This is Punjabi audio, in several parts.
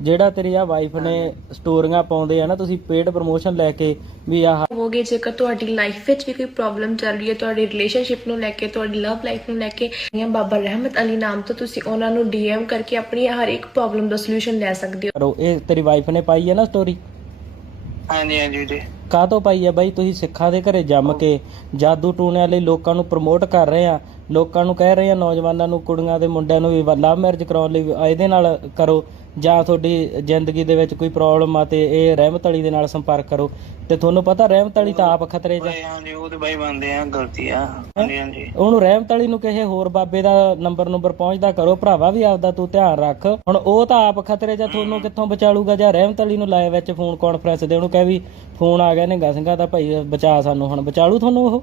ਜਿਹੜਾ ਤੇਰੀ ਆ ਵਾਈਫ ਨੇ ਸਟੋਰੀਆਂ ਪਾਉਂਦੇ ਆ ਨਾ ਤੁਸੀਂ ਪੇਡ ਪ੍ਰੋਮੋਸ਼ਨ ਲੈ ਕੇ ਵੀ ਆਹ ਹੋਵੋਗੇ ਜੇਕਰ ਤੁਹਾਡੀ ਲਾਈਫ ਵਿੱਚ ਵੀ ਕੋਈ ਪ੍ਰੋਬਲਮ ਚੱਲ ਰਹੀ ਹੈ ਤੁਹਾਡੀ ਰਿਲੇਸ਼ਨਸ਼ਿਪ ਨੂੰ ਲੈ ਕੇ ਤੁਹਾਡੀ ਲਵ ਲਾਈਫ ਨੂੰ ਲੈ ਕੇ ਜਾਂ ਬਾਬਾ ਰਹਿਮਤ ਅਲੀ ਨਾਮ ਤੋਂ ਤੁਸੀਂ ਉਹਨਾਂ ਨੂੰ ਡੀਐਮ ਕਰਕੇ ਆਪਣੀ ਹਰ ਇੱਕ ਪ੍ਰੋਬਲਮ ਦਾ ਸੋਲੂਸ਼ਨ ਲੈ ਸਕਦੇ ਹੋ। ਕਰੋ। ਇਹ ਤੇਰੀ ਵਾਈਫ ਨੇ ਪਾਈ ਹੈ ਨਾ ਸਟੋਰੀ ਹਾਂਜੀ ਹਾਂਜੀ ਜੀ ਕਾਹ ਤੋਂ ਪਾਈ ਹੈ ਬਾਈ? ਤੁਸੀਂ ਸਿੱਖਾਂ ਦੇ ਘਰੇ ਜੰਮ ਕੇ ਜਾਦੂ ਟੂਣਿਆਂ ਲਈ ਲੋਕਾਂ ਨੂੰ ਪ੍ਰਮੋਟ ਕਰ ਰਹੇ ਆ। ਲੋਕਾਂ ਨੂੰ ਕਹਿ ਰਹੇ ਆ ਨੌਜਵਾਨਾਂ ਨੂੰ ਕੁੜੀਆਂ ਦੇ ਮੁੰਡਿਆਂ ਨੂੰ ਵੀ ਲਵ ਮੈਰਿਜ ਕਰਾਉਣ ਲਈ ਇਹਦੇ ਨਾਲ ਕਰੋ। ਜਾਂ ਤੁਹਾਡੀ ਜ਼ਿੰਦਗੀ ਦੇ ਵਿੱਚ ਕੋਈ ਪ੍ਰੋਬਲਮ ਆ ਤੇ ਇਹ ਰਹਿਮਤ ਅਲੀ ਦੇ ਨਾਲ ਸੰਪਰਕ ਕਰੋ। ਤੇ ਤੁਹਾਨੂੰ ਪਤਾ ਰਹਿਮਤ ਅਲੀ ਤਾਂ ਆਪ ਖਤਰੇ 'ਚ ਆ। ਹਾਂਜੀ ਉਹ ਤੇ ਬਾਈ ਬੰਦੇ ਆ ਗਲਤੀ ਆ। ਹਾਂਜੀ ਹਾਂਜੀ। ਉਹਨੂੰ ਰਹਿਮਤ ਅਲੀ ਨੂੰ ਕਿਸੇ ਹੋਰ ਬਾਬੇ ਦਾ ਨੰਬਰ ਨੰਬਰ ਪਹੁੰਚਦਾ ਕਰੋ ਭਰਾਵਾ ਵੀ ਆਪਦਾ ਤੂੰ ਧਿਆਨ ਰੱਖ। ਹੁਣ ਉਹ ਤਾਂ ਆਪ ਖਤਰੇ 'ਚ ਆ, ਤੁਹਾਨੂੰ ਕਿੱਥੋਂ ਬਚਾਲੂਗਾ? ਜਾਂ ਰਹਿਮਤ ਅਲੀ ਨੂੰ ਲਾਇਆ ਵਿੱਚ ਫੋਨ ਕਾਨਫਰੰਸ ਦੇ ਉਹਨੂੰ ਕਹਿ ਵੀ ਫੋਨ ਆ ਗਿਆ ਨਿੰਗਾ ਸਿੰਘਾ ਦਾ ਭਾਈ ਬਚਾ ਸਾਨੂੰ ਹੁਣ ਬਚਾਲੂ ਤੁਹਾਨੂੰ ਉਹ?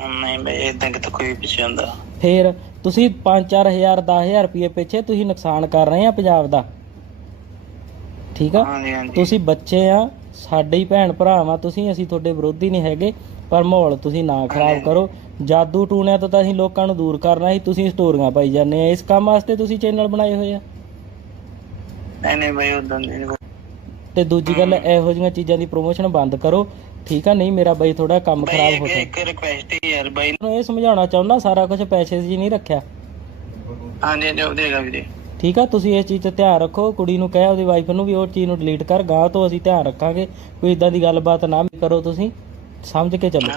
ਨਹੀਂ ਬਾਈ ਇਦਾਂ ਕਿਤੇ ਕੋਈ ਪਿੱਛੇ ਹੁੰਦਾ। ਫੇਰ ਤੁਸੀਂ 5-4000 10000 ਰੁਪਏ ਪਿੱਛੇ ਤੁਸੀਂ ਨੁਕਸਾਨ ਕਰ ਰਹੇ ਆ ਪੰਜਾਬ ਦਾ। ਠੀਕ ਆ? ਹਾਂਜੀ ਹਾਂਜੀ। ਤੁਸੀਂ ਬੱਚੇ ਆ ਸਾਡੇ ਹੀ ਭੈਣ ਭਰਾ ਵਾਂ ਤੁਸੀਂ ਅਸੀਂ ਤੁਹਾਡੇ ਵਿਰੋਧੀ ਨਹੀਂ ਹੈਗੇ ਪਰ ਮਾਹੌਲ ਤੁਸੀਂ ਨਾ ਖਰਾਬ ਕਰੋ। ਜਾਦੂ ਟੂਣਿਆਂ ਤੋਂ ਤਾਂ ਅਸੀਂ ਲੋਕਾਂ ਨੂੰ ਦੂਰ ਕਰਨਾ ਸੀ ਤੁਸੀਂ ਸਟੋਰੀਆਂ ਪਾਈ ਜਾਂਦੇ ਆ। ਇਸ ਕੰਮ ਵਾਸਤੇ ਤੁਸੀਂ ਚੈਨਲ ਬਣਾਏ ਹੋਏ ਆ। ਨਹੀਂ ਨਹੀਂ ਬਾਈ ਉਦਾਂ ਨਹੀਂ। ਤੇ ਦੂਜੀ ਗੱਲ ਇਹੋ ਜਿਹੀਆਂ ਚੀਜ਼ਾਂ ਦੀ ਪ੍ਰੋਮੋਸ਼ਨ ਬੰਦ ਕਰੋ। ਠੀਕ ਆ ਨਹੀਂ ਮੇਰਾ ਬਈ ਥੋੜਾ ਕੰਮ ਖਰਾਬ ਹੋ ਸਕਦਾ ਇੱਕ ਰਿਕੁਐਸਟ ਹੀ ਯਾਰ ਬਾਈ। ਨੂੰ ਇਹ ਸਮਝਾਉਣਾ ਚਾਹੁੰਦਾ ਸਾਰਾ ਕੁਝ ਪੈਸੇ ਹੀ ਨਹੀਂ ਰੱਖਿਆ। ਹਾਂਜੀ ਉਹ ਦੇਗਾ ਵੀਰੇ। ਠੀਕ ਆ ਤੁਸੀਂ ਇਸ ਚੀਜ਼ ਤੇ ਧਿਆਨ ਰੱਖੋ ਕੁੜੀ ਨੂੰ ਕਹਿ ਉਹਦੀ ਵਾਈਫ ਨੂੰ ਵੀ ਉਹ ਚੀਜ਼ ਨੂੰ ਡਿਲੀਟ ਕਰ ਗਾਂ ਤੋਂ ਅਸੀਂ ਧਿਆਨ ਰੱਖਾਂਗੇ ਕੋਈ ਇਦਾਂ ਦੀ ਗੱਲਬਾਤ ਨਾ ਕਰੋ ਤੁਸੀਂ ਸਮਝ ਕੇ ਚੱਲੋ।